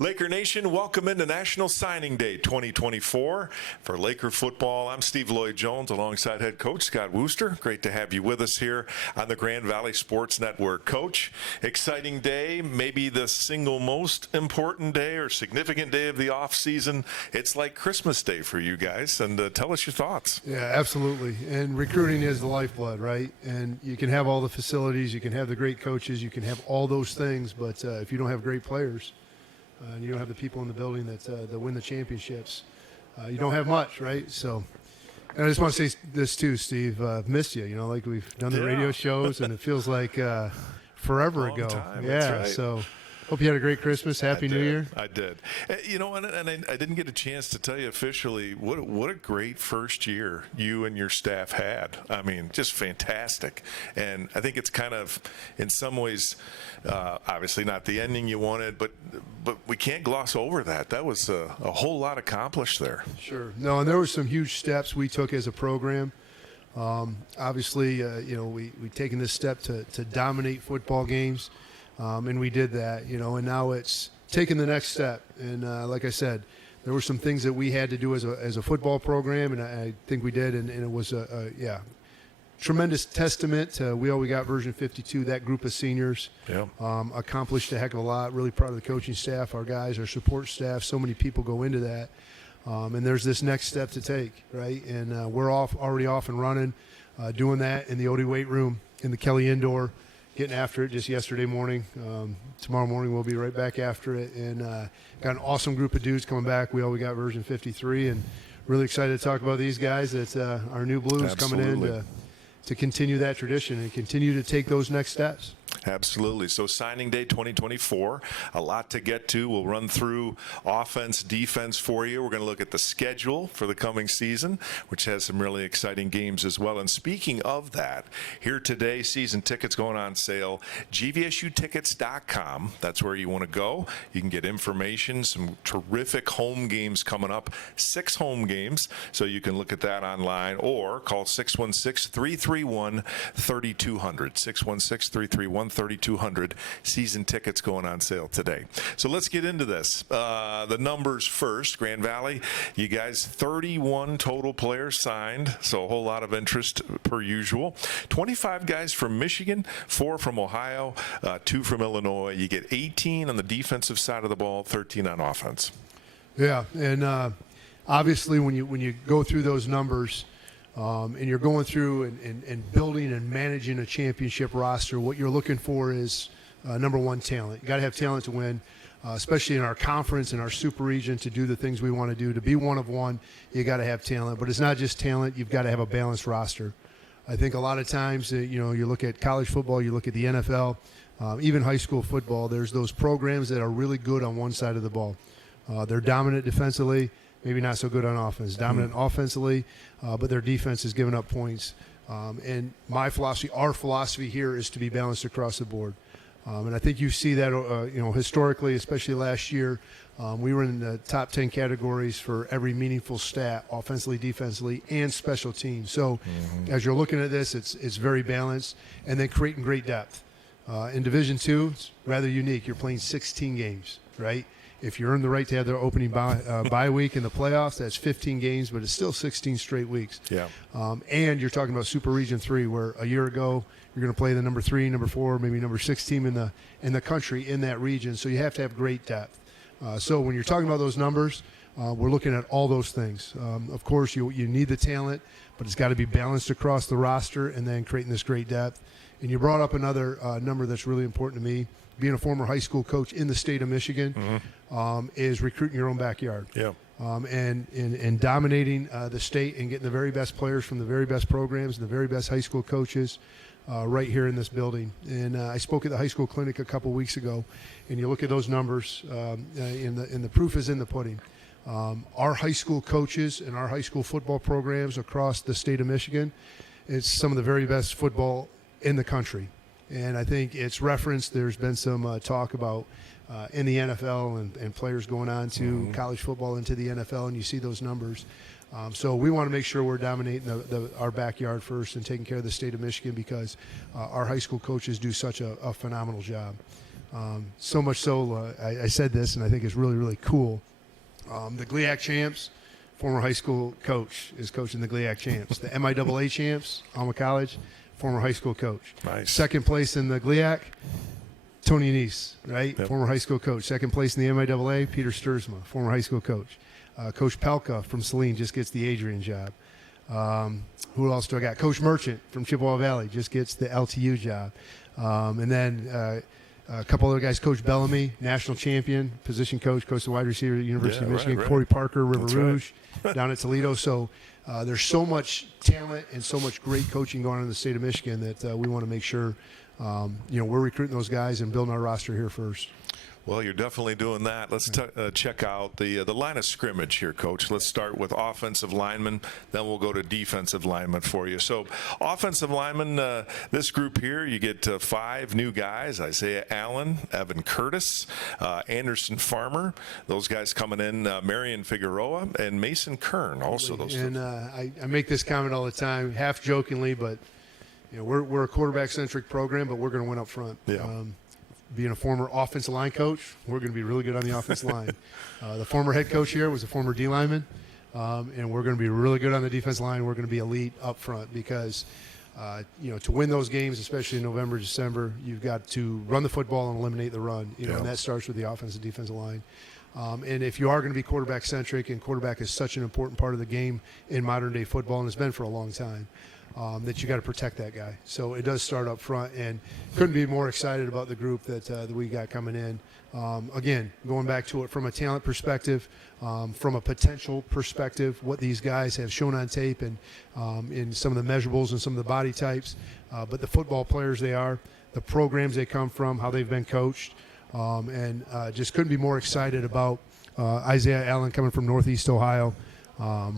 Laker Nation, welcome into National Signing Day 2024 for Laker football. I'm Steve Lloyd-Jones alongside head coach Scott Wooster. Great to have you with us here on the Grand Valley Sports Network. Coach, exciting day, maybe the single most important day or significant day of the offseason. It's like Christmas Day for you guys, and tell us your thoughts. Yeah, absolutely. And recruiting is the lifeblood, right? And you can have all the facilities, you can have the great coaches, you can have all those things, but if you don't have great players, and you don't have the people in the building that win the championships, you don't have much, right? So, and I just want to say this too, Steve. I've missed you. Like we've done the radio shows, and it feels like forever ago. Time. Yeah. That's right. So, hope you had a great Christmas. Happy New Year. I did. And I didn't get a chance to tell you officially what a great first year you and your staff had. I mean, just fantastic. And I think it's kind of, in some ways, obviously not the ending you wanted, but we can't gloss over that. That was a whole lot accomplished there. Sure. No, and there were some huge steps we took as a program. Obviously, we've taken this step to dominate football games. And we did that, and now it's taking the next step. And like I said, there were some things that we had to do as a football program, and I think we did. And it was tremendous testament to We Got version 52. That group of seniors accomplished a heck of a lot. Really proud of the coaching staff, our guys, our support staff. So many people go into that. And there's this next step to take, right? And we're already off and running, doing that in the Odie weight room, in the Kelly Indoor. Getting after it just yesterday morning. Tomorrow morning we'll be right back after it. And got an awesome group of dudes coming back. We got version 53, and really excited to talk about these guys. It's our new Blues Absolutely. coming in to continue that tradition and continue to take those next steps. Absolutely. So signing day 2024, a lot to get to. We'll run through offense, defense for you. We're going to look at the schedule for the coming season, which has some really exciting games as well. And speaking of that, here today, season tickets going on sale, gvsutickets.com. That's where you want to go. You can get information, some terrific home games coming up, 6 home games. So you can look at that online or call 616-331-3200, 616-331-3200. Season tickets going on sale today. So let's get into this. The numbers first. Grand Valley, you guys, 31 total players signed, so a whole lot of interest per usual. 25 guys from Michigan, 4 from Ohio, 2 from Illinois. You get 18 on the defensive side of the ball, 13 on offense. Yeah, and obviously when you go through those numbers, and you're going through and building and managing a championship roster, what you're looking for is, number one, talent. You got to have talent to win, especially in our conference and our super region, to do the things we want to do. To be one of one, you got to have talent. But it's not just talent. You've got to have a balanced roster. I think a lot of times, you look at college football, you look at the NFL, even high school football, there's those programs that are really good on one side of the ball. They're dominant defensively, maybe not so good on offense. Dominant offensively, but their defense is giving up points. And my philosophy, our philosophy here, is to be balanced across the board. And I think you see that, historically, especially last year, we were in the top 10 categories for every meaningful stat, offensively, defensively, and special teams. So as you're looking at this, it's very balanced, and then creating great depth. In Division II, it's rather unique. You're playing 16 games, right? If you earn the right to have their opening bye week in the playoffs, that's 15 games, but it's still 16 straight weeks. Yeah. And you're talking about Super Region 3, where a year ago you're going to play the number 3, number 4, maybe number 6 team in the country in that region. So you have to have great depth. So when you're talking about those numbers, we're looking at all those things. Of course, you need the talent, but it's got to be balanced across the roster, and then creating this great depth. And you brought up another number that's really important to me. Being a former high school coach in the state of Michigan, is recruiting your own backyard. Yeah. And dominating the state and getting the very best players from the very best programs and the very best high school coaches right here in this building. And I spoke at the high school clinic a couple weeks ago, and you look at those numbers, and the proof is in the pudding. Our high school coaches and our high school football programs across the state of Michigan, it's some of the very best football in the country. And I think it's referenced. There's been some talk about in the NFL and players going on to college football into the NFL, and you see those numbers. So we want to make sure we're dominating our backyard first and taking care of the state of Michigan, because our high school coaches do such a phenomenal job. So much so, I said this, and I think it's really, really cool. The GLIAC champs, former high school coach is coaching the GLIAC champs. The MIAA champs, Alma College, former high school coach. Nice. Second place in the GLIAC, Tony Anise, right? Yep. Former high school coach. Second place in the MIAA, Peter Sturzma, former high school coach. Coach Pelka from Saline just gets the Adrian job. Who else do I got? Coach Merchant from Chippewa Valley just gets the LTU job. And then a couple other guys, Coach Bellamy, national champion, position coach, coach the wide receiver at the University of Michigan. Right. Corey Parker, River That's Rouge, down at Toledo. So there's so much talent and so much great coaching going on in the state of Michigan that we want to make sure we're recruiting those guys and building our roster here first. Well, you're definitely doing that. Let's check out the line of scrimmage here, Coach. Let's start with offensive linemen, then we'll go to defensive linemen for you. So offensive linemen, this group here, you get 5 new guys: Isaiah Allen, Evan Curtis, Anderson Farmer. Those guys coming in, Marion Figueroa, and Mason Kern. Also those. And I make this comment all the time, half jokingly, but we're a quarterback-centric program, but we're going to win up front. Yeah. Being a former offensive line coach, we're going to be really good on the offensive line. The former head coach here was a former D lineman, and we're going to be really good on the defensive line. We're going to be elite up front because, to win those games, especially in November, December, you've got to run the football and eliminate the run. And that starts with the offensive and defensive line. And if you are going to be quarterback-centric, and quarterback is such an important part of the game in modern-day football, and it's been for a long time, that you got to protect that guy. So it does start up front, and couldn't be more excited about the group that we got coming in. Again, going back to it from a talent perspective, from a potential perspective, what these guys have shown on tape and in some of the measurables and some of the body types, but the football players they are, the programs they come from, how they've been coached, and just couldn't be more excited about Isaiah Allen coming from Northeast Ohio,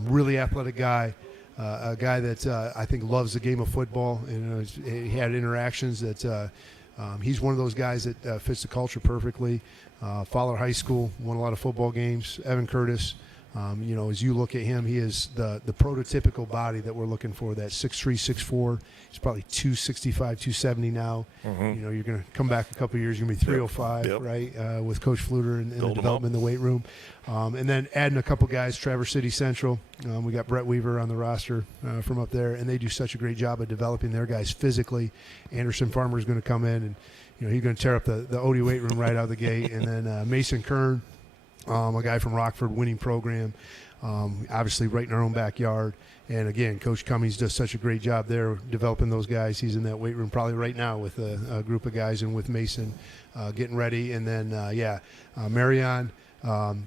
really athletic guy. A guy that I think loves the game of football, and he had interactions that he's one of those guys that fits the culture perfectly. Fowler High School, won a lot of football games. Evan Curtis, as you look at him, he is the prototypical body that we're looking for, that 6'3", 6'4". He's probably 265, 270 now. Mm-hmm. You're going to come back a couple of years, you're going to be 305, right, with Coach Fluter and the development in the weight room. And then adding a couple guys, Traverse City Central. We got Brett Weaver on the roster from up there, and they do such a great job of developing their guys physically. Anderson Farmer is going to come in, and he's going to tear up the OD weight room right out of the gate. And then Mason Kern, a guy from Rockford, winning program, obviously right in our own backyard. And again, Coach Cummings does such a great job there developing those guys. He's in that weight room probably right now with a group of guys and with Mason getting ready. And then, Marion,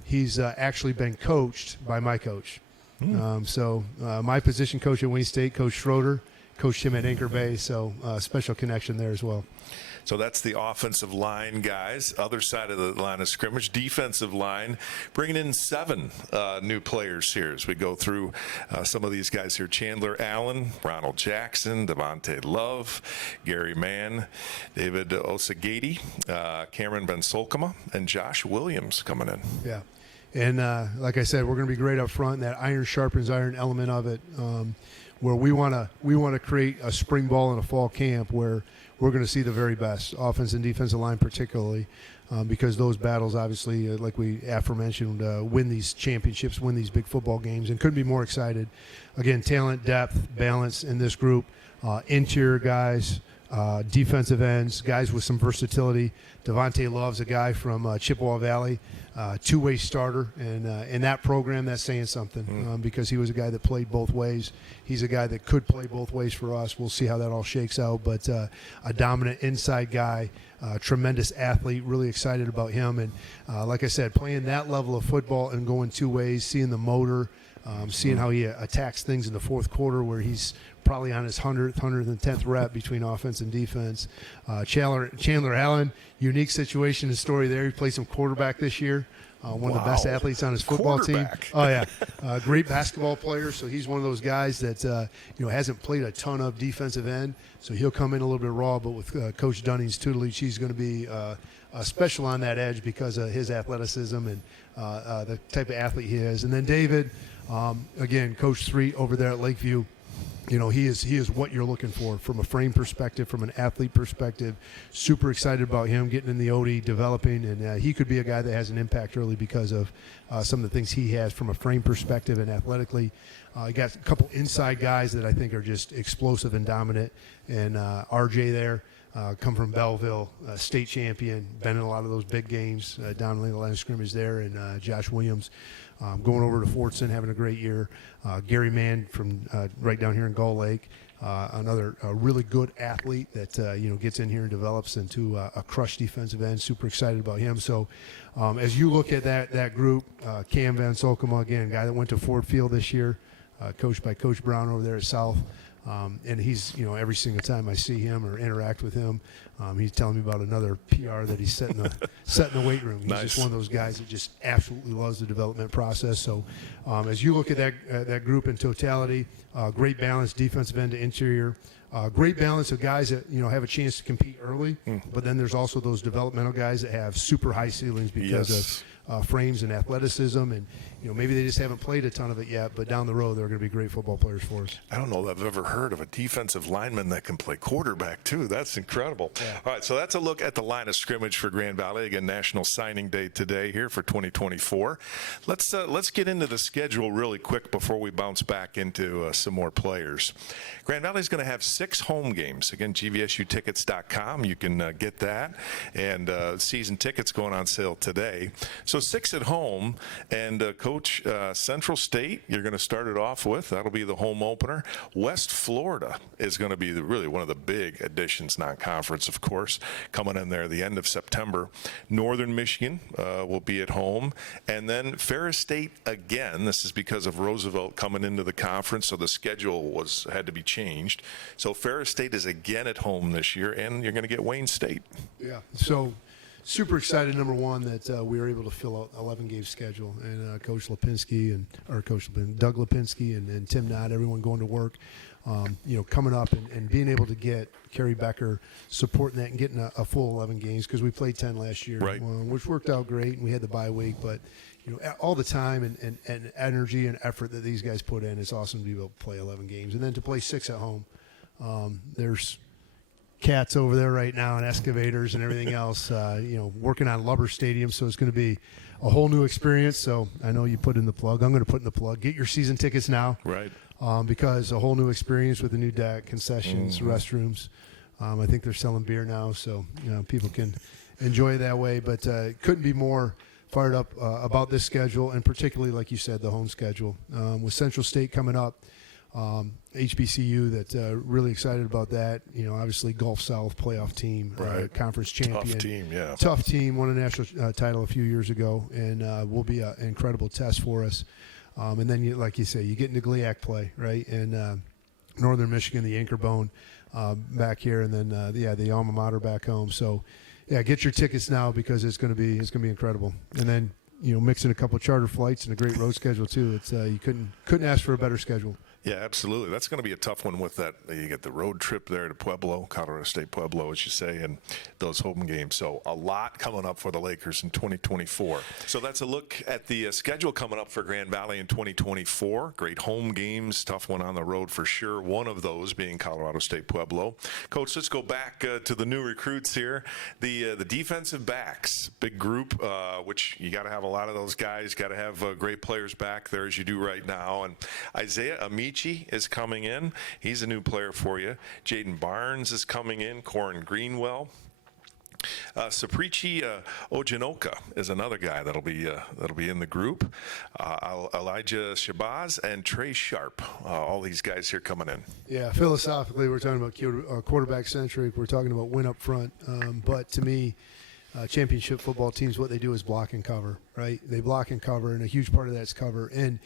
he's actually been coached by my coach. So my position coach at Wayne State, Coach Schroeder, coached him at Anchor Bay. So special connection there as well. So that's the offensive line guys. Other side of the line of scrimmage, defensive line, bringing in 7 new players here as we go through some of these guys here. Chandler Allen, Ronald Jackson, Devontae Love, Gary Mann, David Osagati, Cameron Ben-Solkema, and Josh Williams coming in. Yeah. And like I said, we're going to be great up front. That iron sharpens iron element of it, where we want to create a spring ball in a fall camp where we're going to see the very best, offense and defensive line particularly, because those battles obviously, like we aforementioned, win these championships, win these big football games, and couldn't be more excited. Again, talent, depth, balance in this group, interior guys, defensive ends, guys with some versatility. Devontae Love's a guy from Chippewa Valley, two-way starter, and in that program, that's saying something because he was a guy that played both ways. He's a guy that could play both ways for us. We'll see how that all shakes out, but a dominant inside guy, tremendous athlete, really excited about him. And like I said, playing that level of football and going two ways, seeing the motor, seeing how he attacks things in the fourth quarter where he's probably on his 110th rep between offense and defense. Chandler Allen, unique situation and story there. He played some quarterback this year. One of the best athletes on his football team. Oh, yeah. Great basketball player. So he's one of those guys that, hasn't played a ton of defensive end. So he'll come in a little bit raw, but with Coach Dunning's tutelage, he's going to be special on that edge because of his athleticism and the type of athlete he is. And then David, again, Coach 3 over there at Lakeview. he is what you're looking for from a frame perspective, from an athlete perspective. Super excited about him getting in the OD, developing, and he could be a guy that has an impact early because of some of the things he has from a frame perspective and athletically. He got a couple inside guys that I think are just explosive and dominant, and RJ there. Come from Belleville, state champion, been in a lot of those big games down in the line of scrimmage there, and Josh Williams going over to Fortson, having a great year. Gary Mann from right down here in Gull Lake, another really good athlete that gets in here and develops into a crush defensive end. Super excited about him. So as you look at that group, Cam Van Solkema, again, guy that went to Ford Field this year, coached by Coach Brown over there at South. And he's, every single time I see him or interact with him, he's telling me about another PR that he's set in the weight room. He's Nice. just one of those guys that just absolutely loves the development process. So as you look at that group in totality, great balance, defensive end to interior, great balance of guys that, have a chance to compete early, but then there's also those developmental guys that have super high ceilings because Yes. of frames and athleticism, and maybe they just haven't played a ton of it yet, but down the road they're going to be great football players for us. I don't know that I've ever heard of a defensive lineman that can play quarterback, too. That's incredible. Yeah. All right, so that's a look at the line of scrimmage for Grand Valley. Again, National Signing Day today here for 2024. Let's get into the schedule really quick before we bounce back into some more players. Grand Valley is going to have 6 home games. Again, gvsutickets.com. You can get that. And season tickets going on sale today. So 6 at home. And Coach, Central State, you're going to start it off with. That'll be the home opener. West Florida is going to be really one of the big additions, non-conference, of course, coming in there the end of September. Northern Michigan will be at home. And then Ferris State again. This is because of Roosevelt coming into the conference, so the schedule had to be changed. So Ferris State is again at home this year, and you're going to get Wayne State. Yeah. So super excited, number one, that we were able to fill out 11-game schedule, and Coach Lipinski Doug Lipinski and Tim Knott, everyone going to work, coming up and being able to get Kerry Becker supporting that and getting a full 11 games, because we played 10 last year, Right. Which worked out great, and we had the bye week, but all the time and energy and effort that these guys put in, it's awesome to be able to play 11 games, and then to play 6 at home. There's cats over there right now and excavators and everything else, working on Lubber Stadium. So it's going to be a whole new experience. So I know you put in the plug. I'm going to put in the plug. Get your season tickets now. Right. Because a whole new experience with the new deck, concessions, restrooms. I think they're selling beer now, so people can enjoy it that way. But couldn't be more fired up about this schedule, and particularly, like you said, the home schedule. With Central State coming up, HBCU, that really excited about that. Obviously Gulf South playoff team, Right. Conference champion. Tough team, yeah. Tough team, won a national title a few years ago, and will be an incredible test for us. And then, like you say, you get into GLIAC play, right? And Northern Michigan, the anchor bone back here, and then the alma mater back home. So, yeah, get your tickets now, because it's going to be incredible. And then mixing a couple of charter flights and a great road schedule too. It's you couldn't ask for a better schedule. Yeah, absolutely. That's going to be a tough one with that. You get the road trip there to Pueblo, Colorado State Pueblo, as you say, and those home games. So a lot coming up for the Lakers in 2024. So that's a look at the schedule coming up for Grand Valley in 2024. Great home games, tough one on the road for sure. One of those being Colorado State Pueblo. Coach, let's go back to the new recruits here. The defensive backs, big group, which you got to have a lot of those guys, got to have great players back there as you do right now. And Isaiah Amici is coming in. He's a new player for you. Jaden Barnes is coming in. Corin Greenwell. Saprichi Ojinoka is another guy that'll be in the group. Elijah Shabazz and Trey Sharp. All these guys here coming in. Yeah, philosophically, we're talking about quarterback centric. We're talking about win up front. But to me, championship football teams, what they do is block and cover, right? They block and cover, and a huge part of that's cover. And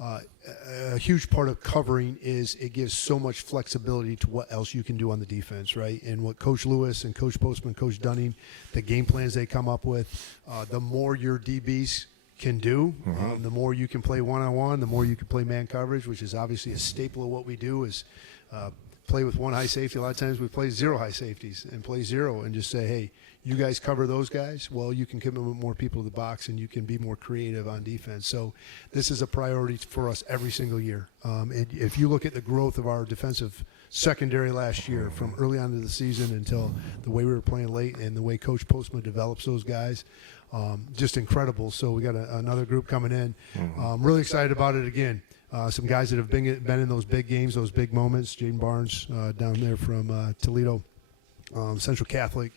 a huge part of covering is it gives so much flexibility to what else you can do on the defense, right? And what Coach Lewis and Coach Postman, Coach Dunning, the game plans they come up with, the more your DBs can do, the more you can play one-on-one, the more you can play man coverage, which is obviously a staple of what we do, is play with one high safety. A lot of times we play zero high safeties and play zero and just say, hey, you guys cover those guys. Well, you can commit more people to the box and you can be more creative on defense. So this is a priority for us every single year. And if you look at the growth of our defensive secondary last year, from early on in the season until the way we were playing late and the way Coach Postma develops those guys, just incredible. So we got another group coming in. Really excited about it again. Some guys that have been in those big games, those big moments. Jaden Barnes down there from Toledo Central Catholic,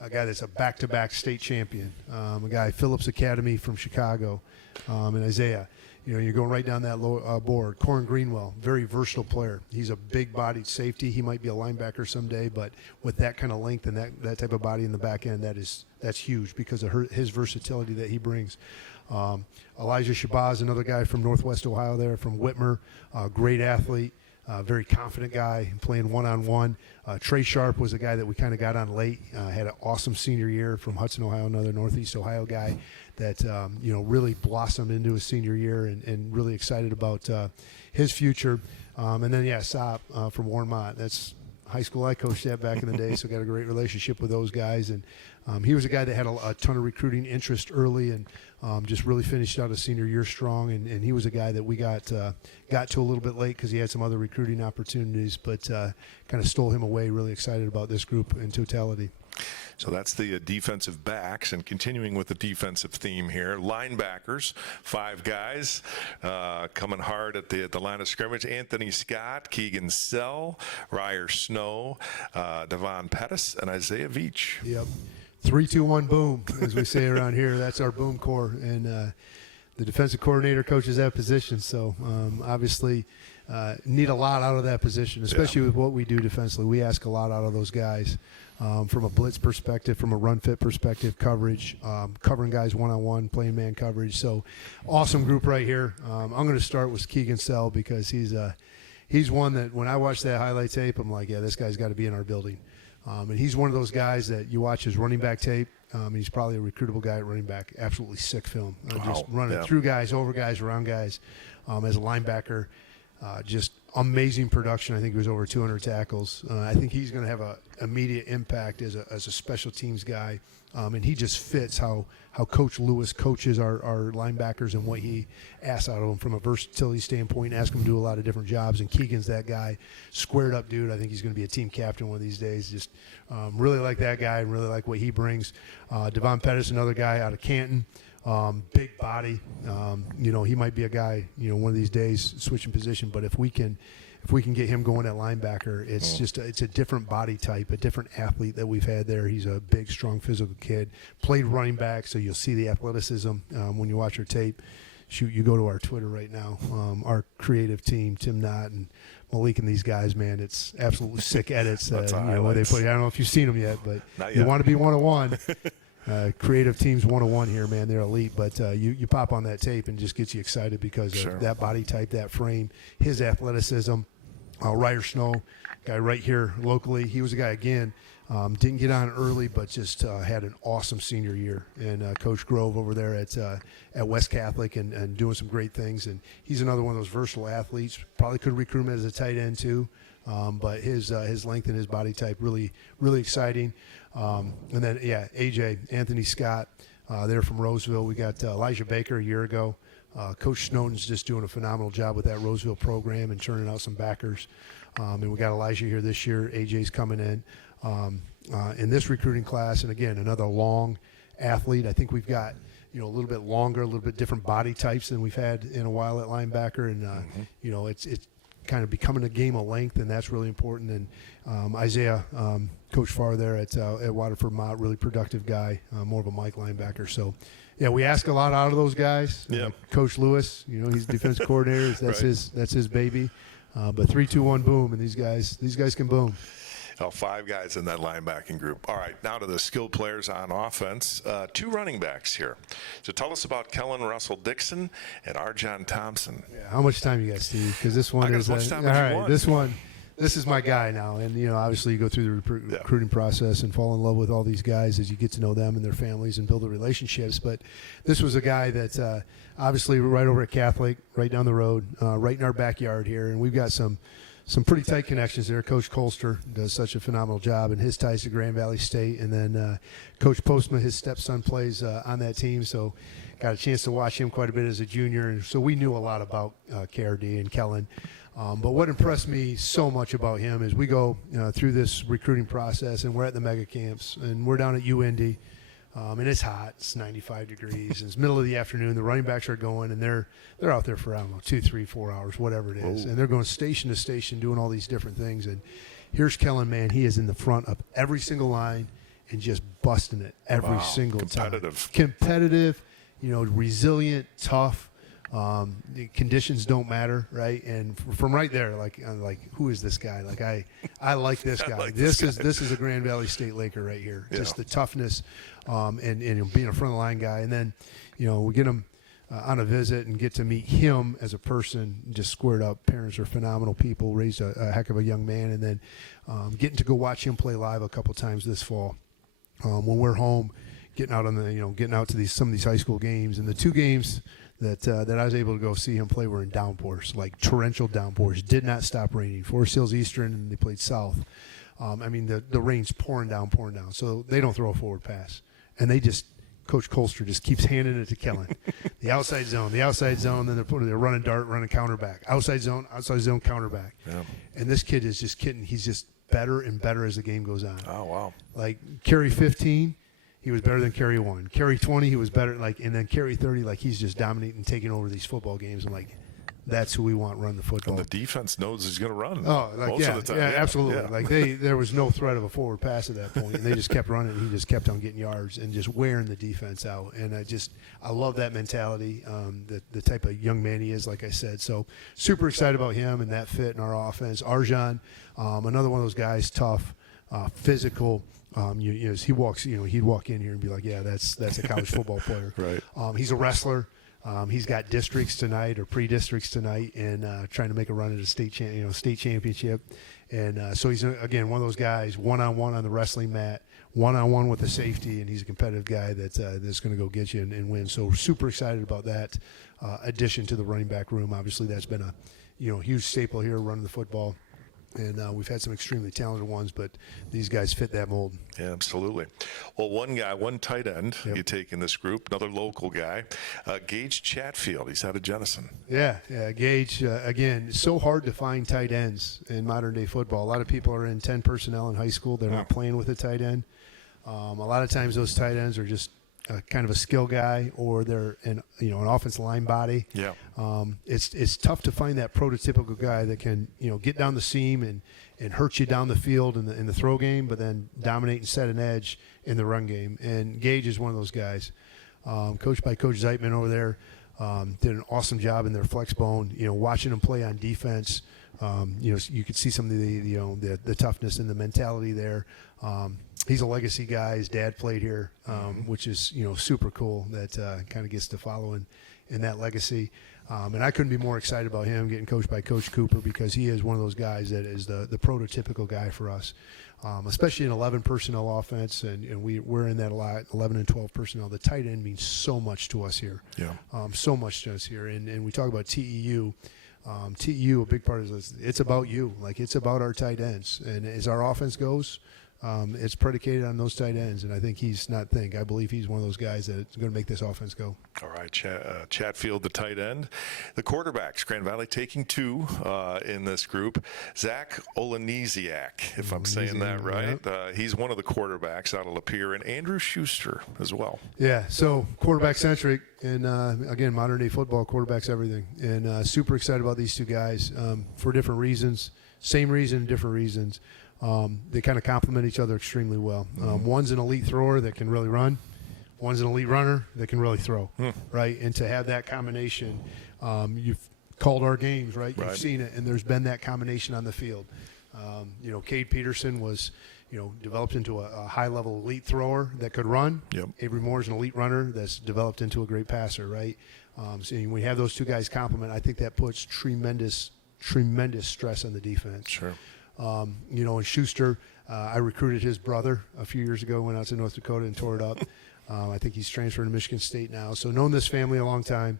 a guy that's a back-to-back state champion. A guy Phillips Academy from Chicago, and Isaiah. You're going right down that board. Corin Greenwell, very versatile player. He's a big-bodied safety. He might be a linebacker someday, but with that kind of length and that type of body in the back end, that's huge because of his versatility that he brings. Elijah Shabazz, another guy from Northwest Ohio there, from Whitmer, great athlete, very confident guy, playing one-on-one. Trey Sharp was a guy that we kind of got on late, had an awesome senior year from Hudson, Ohio, another Northeast Ohio guy that really blossomed into his senior year and really excited about his future. And then, Saap from Warmont. That's high school I coached at back in the day, so got a great relationship with those guys. And he was a guy that had a ton of recruiting interest early and just really finished out his senior year strong. And he was a guy that we got to a little bit late because he had some other recruiting opportunities, but kind of stole him away. Really excited about this group in totality. So that's the defensive backs, and continuing with the defensive theme here, linebackers, 5 guys coming hard at the line of scrimmage. Anthony Scott, Keegan Sell, Ryer Snow, Devon Pettis, and Isaiah Veach. Yep. 3, 2, 1, boom, as we say around here. That's our boom core, and the defensive coordinator coaches that position. So obviously need a lot out of that position, especially with what we do defensively. We ask a lot out of those guys. From a blitz perspective, from a run fit perspective, coverage, covering guys one-on-one, playing man coverage. So awesome group right here. I'm going to start with Keegan Sell because he's one that when I watch that highlight tape, I'm like, yeah, this guy's got to be in our building. And he's one of those guys that you watch his running back tape. He's probably a recruitable guy at running back. Absolutely sick film. Just running through guys, over guys, around guys as a linebacker. Just amazing production. I think he was over 200 tackles. I think he's going to have an immediate impact as a special teams guy. And he just fits how Coach Lewis coaches our linebackers and what he asks out of them from a versatility standpoint, asks him to do a lot of different jobs. And Keegan's that guy, squared up dude. I think he's going to be a team captain one of these days. Just really like that guy and really like what he brings. Devon Pettis, another guy out of Canton. Big body, he might be a guy, one of these days switching position. But if we can get him going at linebacker, it's it's a different body type, a different athlete that we've had there. He's a big, strong, physical kid. Played running back, so you'll see the athleticism when you watch our tape. Shoot, you go to our Twitter right now. Our creative team, Tim Knott and Malik and these guys, man, it's absolutely sick edits. Where they put. I don't know if you've seen them yet, but you want to be 101. Creative teams 101 here, man. They're elite, but you pop on that tape and just gets you excited because of that body type, that frame, his athleticism. Ryer Snow, guy right here locally. He was a guy, again, didn't get on early, but just had an awesome senior year. And Coach Grove over there at West Catholic and doing some great things. And he's another one of those versatile athletes. Probably could recruit him as a tight end too. But his length and his body type really, really exciting. And then, AJ, Anthony Scott, they're from Roseville. We got Elijah Baker a year ago. Coach Snowden's just doing a phenomenal job with that Roseville program and churning out some backers. And we got Elijah here this year. AJ's coming in this recruiting class. And, again, another long athlete. I think we've got, a little bit longer, a little bit different body types than we've had in a while at linebacker. And, it's kind of becoming a game of length, and that's really important. And Isaiah, Coach Farr there at Waterford Mott, really productive guy, more of a Mike linebacker. So, we ask a lot out of those guys. Coach Lewis, he's defensive coordinator. That's his baby. But 3, 2, 1, boom, and these guys can boom. 5 guys in that linebacking group. All right, now to the skilled players on offense. 2 running backs here. So tell us about Kellen Russell Dixon and Arjon Thompson. How much time you got, Steve? Because this one is as much time as you want. This is my guy now, and obviously you go through the recruiting process and fall in love with all these guys as you get to know them and their families and build the relationships. But this was a guy that obviously right over at Catholic, right down the road, right in our backyard here, and we've got some some pretty tight connections there. Coach Colster does such a phenomenal job, and his ties to Grand Valley State. And then Coach Postma, his stepson, plays on that team, so got a chance to watch him quite a bit as a junior. And so we knew a lot about KRD and Kellen. But what impressed me so much about him is we go through this recruiting process, and we're at the mega camps, and we're down at UIndy. And it's hot. It's 95 degrees. It's middle of the afternoon. The running backs are going, and they're out there for, I don't know, 2, 3, 4 hours, whatever it is. Whoa. And they're going station to station doing all these different things. And here's Kellen, man. He is in the front of every single line and just busting it every single Competitive. time. Competitive, resilient, tough. The conditions don't matter, right? And from right there, I'm like, who is this guy? Like, I like this guy. This is a Grand Valley State Laker right here. Yeah. Just the toughness, and being a front line guy. And then, we get him on a visit and get to meet him as a person, just squared up. Parents are phenomenal people, raised a heck of a young man. And then getting to go watch him play live a couple times this fall when we're home, getting out to some of these high school games. And the 2 games that I was able to go see him play were in downpours, like torrential downpours. Did not stop raining. Forest Hills Eastern, and they played South. The rain's pouring down. So they don't throw a forward pass. And Coach Colster just keeps handing it to Kellen. The outside zone, then they're running dart, running counter back. Outside zone, counter back. Yeah. And this kid is just kidding. He's just better and better as the game goes on. Oh, wow. Like carry 15, he was better than carry 1. Carry 20, he was better. And then carry 30, he's just dominating, taking over these football games. I'm like, that's who we want run the football. And the defense knows he's going to run. Oh, most of the time. Yeah, absolutely. Yeah. There was no threat of a forward pass at that point, and they just kept running. And he just kept on getting yards and just wearing the defense out. And I love that mentality. The type of young man he is, like I said. So super excited about him and that fit in our offense. Arjan, another one of those guys, tough, physical. As he walks, he'd walk in here and be like, yeah, that's a college football player. Right. He's a wrestler. He's got districts tonight or pre-districts tonight, and trying to make a run at a state championship. And so he's again one of those guys, one-on-one on the wrestling mat, one-on-one with the safety, and he's a competitive guy that's going to go get you and win. So we're super excited about that addition to the running back room. Obviously, that's been a huge staple here running the football. And we've had some extremely talented ones, but these guys fit that mold. Yeah, absolutely. Well, one tight end you take in this group, another local guy, Gage Chatfield. He's out of Jenison. Yeah, Gage, again, it's so hard to find tight ends in modern-day football. A lot of people are in 10 personnel in high school. They're not playing with a tight end. A lot of times those tight ends are just kind of a skill guy, or they're an offensive line body. Yeah. It's tough to find that prototypical guy that can get down the seam and hurt you down the field in the throw game, but then dominate and set an edge in the run game. And Gage is one of those guys. Coached by Coach Zeitman over there, did an awesome job in their flex bone. Watching him play on defense, you could see some of the toughness and the mentality there. He's a legacy guy. His dad played here, which is super cool. That kind of gets to follow in that legacy. And I couldn't be more excited about him getting coached by Coach Cooper, because he is one of those guys that is the prototypical guy for us, especially in 11 personnel offense. And we're in that a lot, 11 and 12 personnel. The tight end means so much to us here. Yeah. So much to us here. And we talk about TEU. TEU, a big part of this, it's about you. It's about our tight ends. And as our offense goes, it's predicated on those tight ends, and I think I believe he's one of those guys that's going to make this offense go. All right, Chatfield, the tight end. The quarterbacks, Grand Valley taking 2 in this group. Zach Olenisiak, if I'm saying that right. Yep. He's one of the quarterbacks out of Lapeer, and Andrew Schuster as well. Yeah, so quarterback-centric, and again, modern-day football, quarterback's everything. And super excited about these 2 guys for different reasons. Same reason, different reasons. They kind of complement each other extremely well. One's an elite thrower that can really run. One's an elite runner that can really throw, right? And to have that combination, you've called our games, right? You've seen it, and there's been that combination on the field. Cade Peterson was, developed into a high-level elite thrower that could run. Yep. Avery Moore's an elite runner that's developed into a great passer, right? So when we have those 2 guys complement, I think that puts tremendous stress on the defense. Sure. And Schuster, I recruited his brother a few years ago, went out to North Dakota and tore it up. I think he's transferred to Michigan State now. So known this family a long time.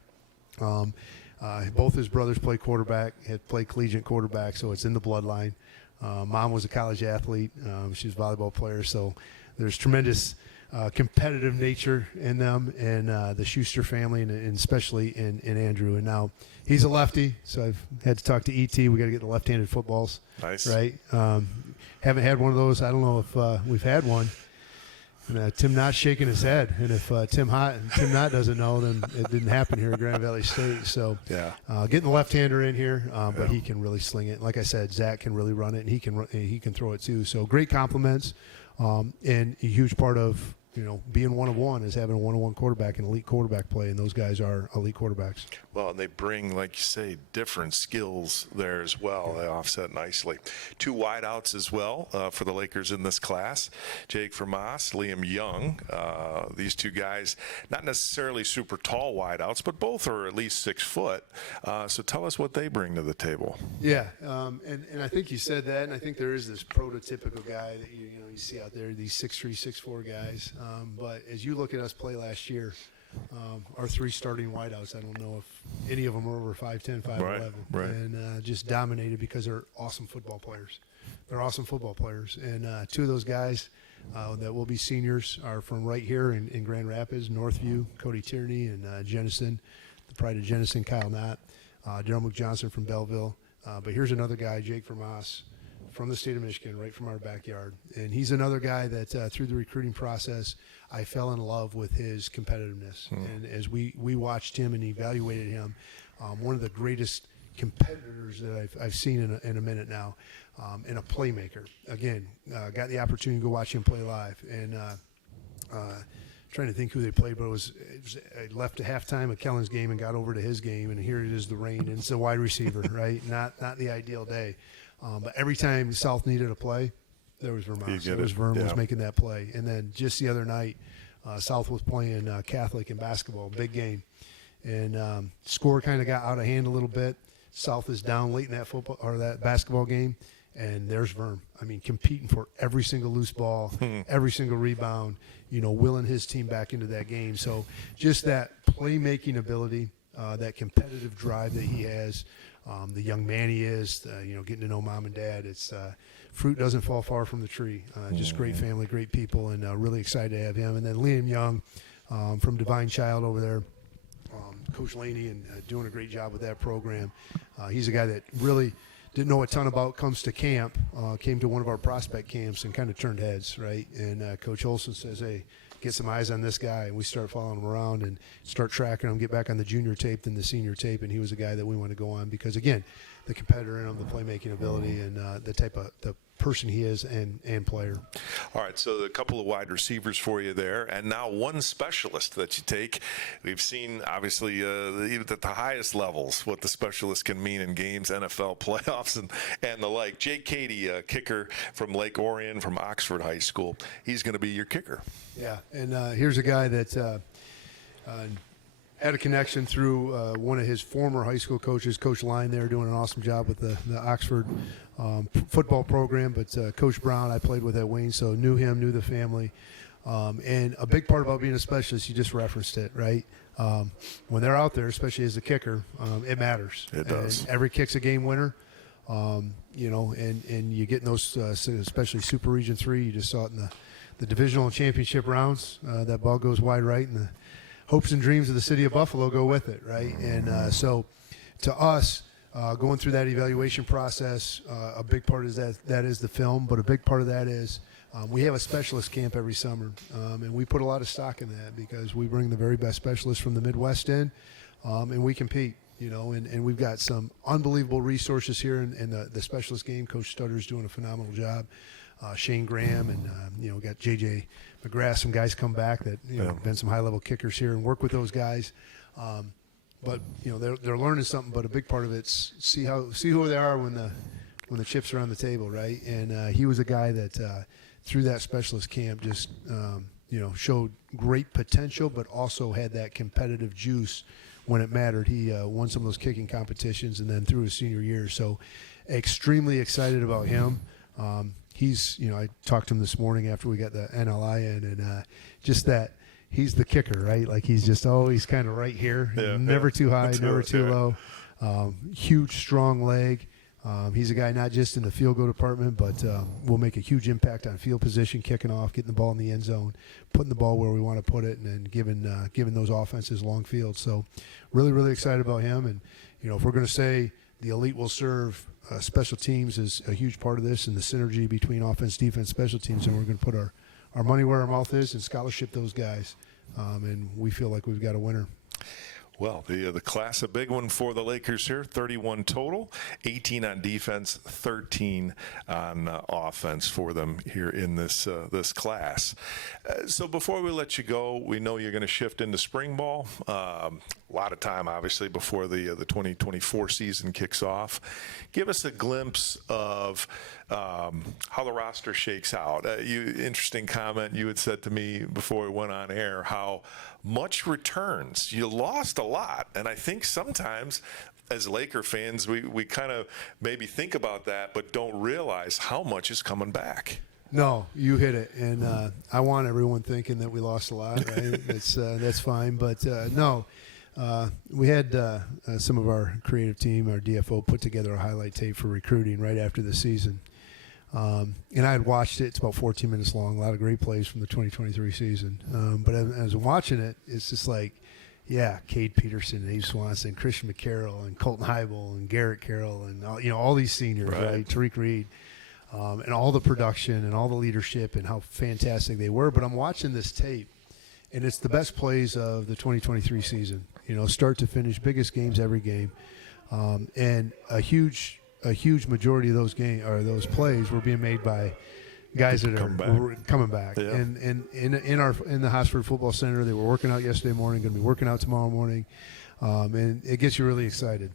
Both his brothers play quarterback, had played collegiate quarterback, so it's in the bloodline. Mom was a college athlete. She was a volleyball player, so there's tremendous competitive nature in them, and the Schuster family, and especially in Andrew. And now he's a lefty, so I've had to talk to E.T. We got to get the left-handed footballs. Nice. Right? Haven't had one of those. I don't know if we've had one. And Tim Knott's shaking his head, and if Tim Knott doesn't know, then it didn't happen here at Grand Valley State. So, getting the left-hander in here, but he can really sling it. Like I said, Zach can really run it, and he can throw it too. So, great compliments, and a huge part of being one-of-one is having a one-on-one quarterback and elite quarterback play, and those guys are elite quarterbacks. Well, and they bring, like you say, different skills there as well. They offset nicely. 2 wideouts as well for the Lakers in this class. Jake Vermas, Liam Young. These 2 guys, not necessarily super tall wideouts, but both are at least 6 foot. So tell us what they bring to the table. Yeah, and I think you said that, and I think there is this prototypical guy that you see out there, these 6'3", 6'4" guys. But as you look at us play last year, our 3 starting wideouts, I don't know if any of them are over 5'10", 5'11", and just dominated because they're awesome football players. They're awesome football players, and 2 of those guys that will be seniors are from right here in Grand Rapids, Northview, Cody Tierney and Jennison, the pride of Jennison, Kyle Knott, Daryl McJohnson from Belleville. But here's another guy, Jake Vermas, from the state of Michigan, right from our backyard. And he's another guy that through the recruiting process, I fell in love with his competitiveness. And as we watched him and evaluated him, one of the greatest competitors that I've seen in a minute now, and a playmaker. Again, got the opportunity to go watch him play live. And trying to think who they played, but I left at halftime at Kellen's game and got over to his game, and here it is, the rain, and it's a wide receiver, right? Not the ideal day. But every time South needed a play, there was Vermont. It was Verm was making that play. And then just the other night, South was playing Catholic in basketball, big game. And score kind of got out of hand a little bit. South is down late in that basketball game, and there's Verm. I mean, competing for every single loose ball, every single rebound, willing his team back into that game. So just that playmaking ability, that competitive drive that he has, the young man he is, getting to know mom and dad. It's fruit doesn't fall far from the tree. Just great family, great people, and really excited to have him. And then Liam Young from Divine Child over there, Coach Laney, and doing a great job with that program. He's a guy that really didn't know a ton about comes to camp, came to one of our prospect camps and kind of turned heads, right? And Coach Olson says, hey, get some eyes on this guy, and we start following him around and start tracking him, get back on the junior tape, then the senior tape, and he was a guy that we want to go on because, again, the competitor in him, the playmaking ability, and the type of the person he is and player. All right, so a couple of wide receivers for you there, and now one specialist that you take. We've seen, obviously, even at the highest levels, what the specialist can mean in games, NFL playoffs, and the like. Jake Cady, kicker from Lake Orion, from Oxford High School. He's going to be your kicker. Yeah, and here's a guy that had a connection through one of his former high school coaches, Coach Line there, doing an awesome job with the Oxford football program. But Coach Brown, I played with at Wayne, so knew him, knew the family. And a big part about being a specialist, you just referenced it, right? When they're out there, especially as a kicker, it matters. It does. And every kick's a game winner. And you get in those, especially Super Region 3, you just saw it in the divisional and championship rounds. That ball goes wide right, and the hopes and dreams of the city of Buffalo go with it, right? And so to us, going through that evaluation process, a big part is that is the film, but a big part of that is we have a specialist camp every summer, and we put a lot of stock in that because we bring the very best specialists from the Midwest in, and we compete. And we've got some unbelievable resources here in the specialist game. Coach Stutter's doing a phenomenal job. Shane Graham and, we got J.J. McGrath, some guys come back that, been some high-level kickers here and work with those guys. But, they're learning something, but a big part of it's see who they are when the chips are on the table, right? And he was a guy that through that specialist camp just, showed great potential, but also had that competitive juice when it mattered. He won some of those kicking competitions and then through his senior year. So extremely excited about him. He's, I talked to him this morning after we got the NLI in, and just that he's the kicker, right? Like he's just always kind of right here, never too high, never too low. Huge, strong leg. He's a guy not just in the field goal department, but will make a huge impact on field position, kicking off, getting the ball in the end zone, putting the ball where we want to put it, and then giving those offenses long field. So really, really excited about him. And, if we're going to say the elite will serve, special teams is a huge part of this, and the synergy between offense, defense, special teams, and we're going to put our money where our mouth is and scholarship those guys. And we feel like we've got a winner. Well, the class, a big one for the Lakers here, 31 total, 18 on defense, 13 on offense for them here in this class. So before we let you go, we know you're going to shift into spring ball. A lot of time, obviously, before the 2024 season kicks off. Give us a glimpse of how the roster shakes out. Interesting comment you had said to me before we went on air, how much returns. You lost a lot, and I think sometimes as Laker fans, we kind of maybe think about that, but don't realize how much is coming back. No, you hit it, and I want everyone thinking that we lost a lot, right? That's fine, but no. We had some of our creative team, our DFO, put together a highlight tape for recruiting right after the season. And I had watched it. It's about 14 minutes long. A lot of great plays from the 2023 season. But as I'm watching it, it's just like, yeah, Cade Peterson, Abe Swanson, Christian McCarroll, and Colton Heibel, and Garrett Carroll, and all these seniors, right? Tariq Reed, and all the production and all the leadership and how fantastic they were. But I'm watching this tape, and it's the best plays of the 2023 season. Start to finish, biggest games every game, and a huge majority of those plays were being made by guys that are coming back. Yeah. And in the Hosford Football Center, they were working out yesterday morning, going to be working out tomorrow morning, and it gets you really excited.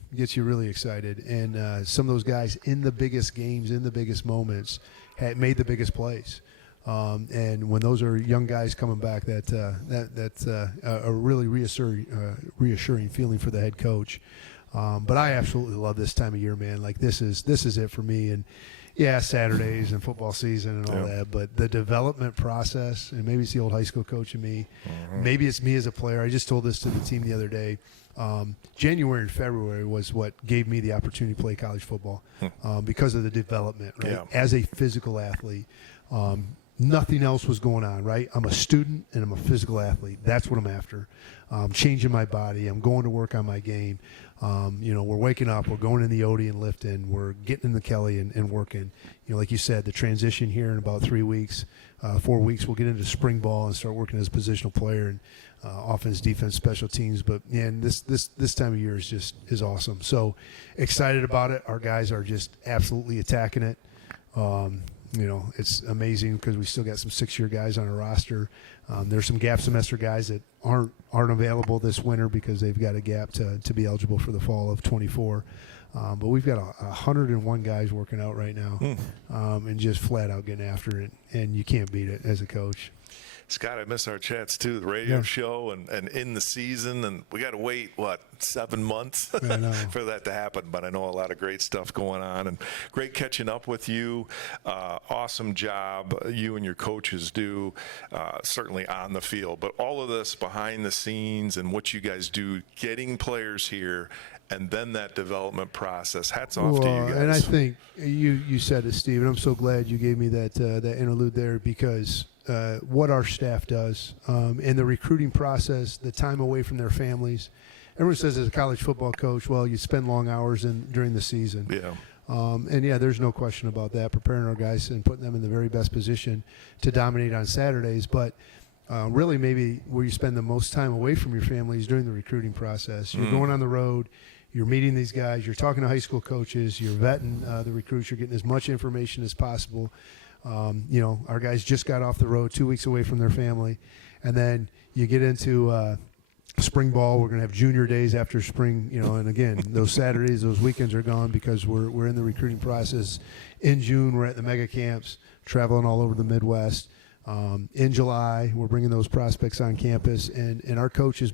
And some of those guys in the biggest games, in the biggest moments, had made the biggest plays. And when those are young guys coming back, that's a really reassuring feeling for the head coach. But I absolutely love this time of year, man. Like this is it for me. And yeah, Saturdays and football season and all that, but the development process, and maybe it's the old high school coach in me, maybe it's me as a player. I just told this to the team the other day. January and February was what gave me the opportunity to play college football because of the development, right? Yeah. As a physical athlete. Nothing else was going on, right? I'm a student and I'm a physical athlete. That's what I'm after. Changing my body. I'm going to work on my game. We're waking up. We're going in the OD and lifting. We're getting in the Kelly and working. Like you said, the transition here in about 3 weeks, 4 weeks, we'll get into spring ball and start working as a positional player and offense, defense, special teams. But man, this time of year is awesome. So excited about it. Our guys are just absolutely attacking it. It's amazing because we still got some 6-year guys on our roster. There's some gap semester guys that aren't available this winter because they've got a gap to be eligible for the fall of 24. But we've got 101 guys working out right now and just flat out getting after it. And you can't beat it as a coach. Scott, I miss our chats too, the radio show and in the season, and we got to wait, 7 months for that to happen, but I know a lot of great stuff going on, and great catching up with you. Awesome job you and your coaches do, certainly on the field, but all of this behind the scenes and what you guys do, getting players here, and then that development process. Hats off to you guys. And I think you said it, Steve, and I'm so glad you gave me that interlude there because what our staff does in the recruiting process, the time away from their families. Everyone says as a college football coach, well, you spend long hours during the season. Yeah. There's no question about that, preparing our guys and putting them in the very best position to dominate on Saturdays. But really maybe where you spend the most time away from your family is during the recruiting process. You're going on the road. You're meeting these guys. You're talking to high school coaches. You're vetting the recruits. You're getting as much information as possible. Our guys just got off the road 2 weeks away from their family. And then you get into spring ball. We're going to have junior days after spring, and again, those Saturdays, those weekends are gone because we're in the recruiting process. In June, we're at the mega camps, traveling all over the Midwest. In July, we're bringing those prospects on campus, and our coaches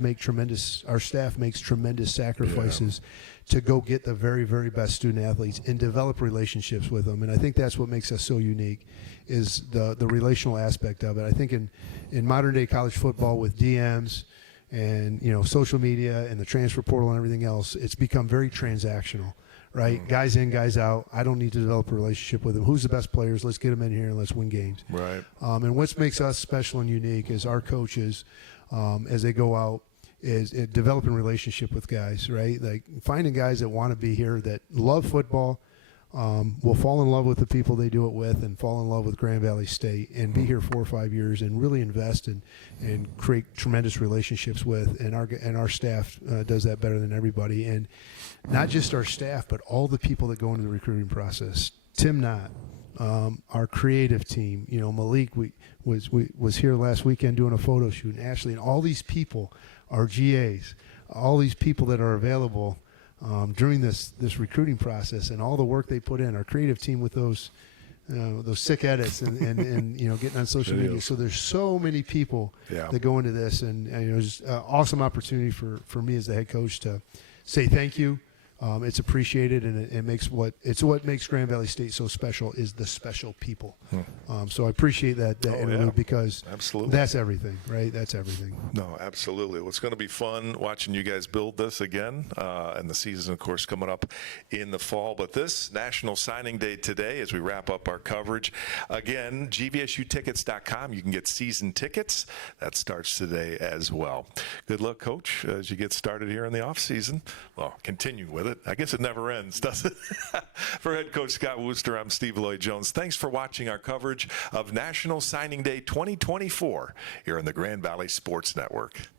our staff makes tremendous sacrifices to go get the very, very best student athletes and develop relationships with them. And I think that's what makes us so unique is the relational aspect of it. I think in modern day college football with DMs and social media and the transfer portal and everything else, it's become very transactional, right? Guys in, guys out. I don't need to develop a relationship with them. Who's the best players? Let's get them in here and let's win games. Right. And what makes us special and unique is our coaches, as they go out, is developing relationship with guys, right? Like finding guys that want to be here, that love football, will fall in love with the people they do it with, and fall in love with Grand Valley State, and be here 4 or 5 years and really invest and create tremendous relationships with. And our staff does that better than everybody. And not just our staff, but all the people that go into the recruiting process. Tim Knott, our creative team, Malik was here last weekend doing a photo shoot, and Ashley, and all these people, our GAs, all these people that are available during this recruiting process, and all the work they put in, our creative team with those sick edits and getting on social media. So there's so many people that go into this, and it was an awesome opportunity for me as the head coach to say thank you. It's appreciated, and it makes what makes Grand Valley State so special is the special people. So I appreciate that interlude, because absolutely, that's everything, right? That's everything. No, absolutely. Well, it's going to be fun watching you guys build this again, and the season, of course, coming up in the fall. But this National Signing Day today, as we wrap up our coverage, again, gvsutickets.com. You can get season tickets. That starts today as well. Good luck, Coach, as you get started here in the off season. Well, continue with it. I guess it never ends, does it? For head coach Scott Wooster, I'm Steve Lloyd-Jones. Thanks for watching our coverage of National Signing Day 2024 here on the Grand Valley Sports Network.